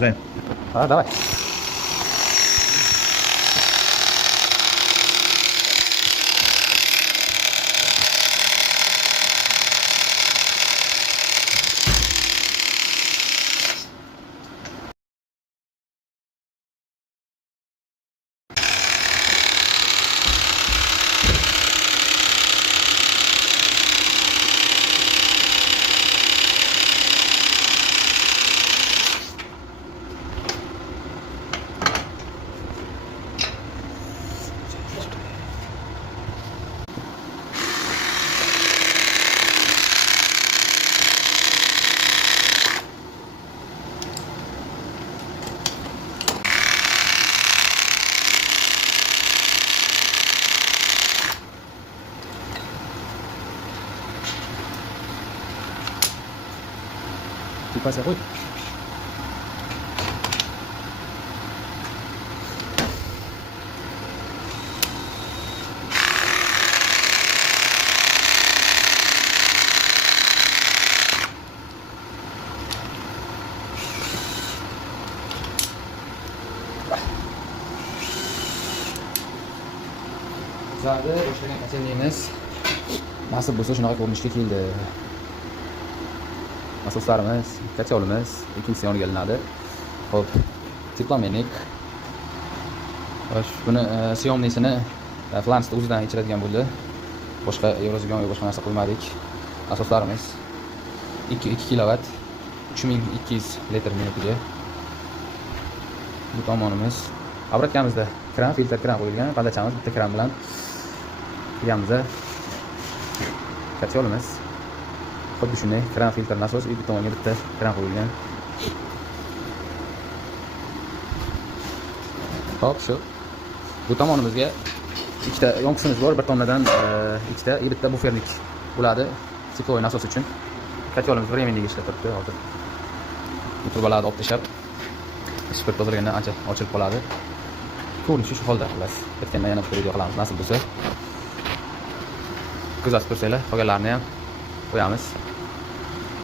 Жень, Давай. Tu passes à route. Zadi boshlagan kasalligimiz nasib bo'lsa shunaqa ko'rinishga keldi. Asoslarimiz, katyolimiz ikkinchisi yoniga ilinadi. Xo'p, teplomenik. Buni syomnisini flansda o'zidan ichiradigan bo'ldi. Boshqa Eurozigon yo'q, boshqa narsa qo'ymadik. Asoslarimiz 2 kilovat 3200 litr minutiga. Bu tomonimiz obratkamizda kran, filtr kran qo'yilgan. Qadachamiz bitta kran bilan qilganmiz. Katyolimiz xuddi shunday kran, filtr, nasos, ikki tomonga bitta kran qo'yilgan. Hop, shu. Bu tomonimizga ikkita yonkisimiz bor. Bir tomondan ikkita, bitta bufernik bo'ladi. Sikloy nasos uchun. Katyolimiz временniga ishlab turibdi hozir. Bu turbalarni olib tashlab, sport tozalagandan ancha ochilib qoladi. Ko'rinishi shu holda xullas. Ketganda yana bitta video qilamiz nasib bo'lsa. Kuzatib tursanglar, qolganlarini ham qo'yamiz.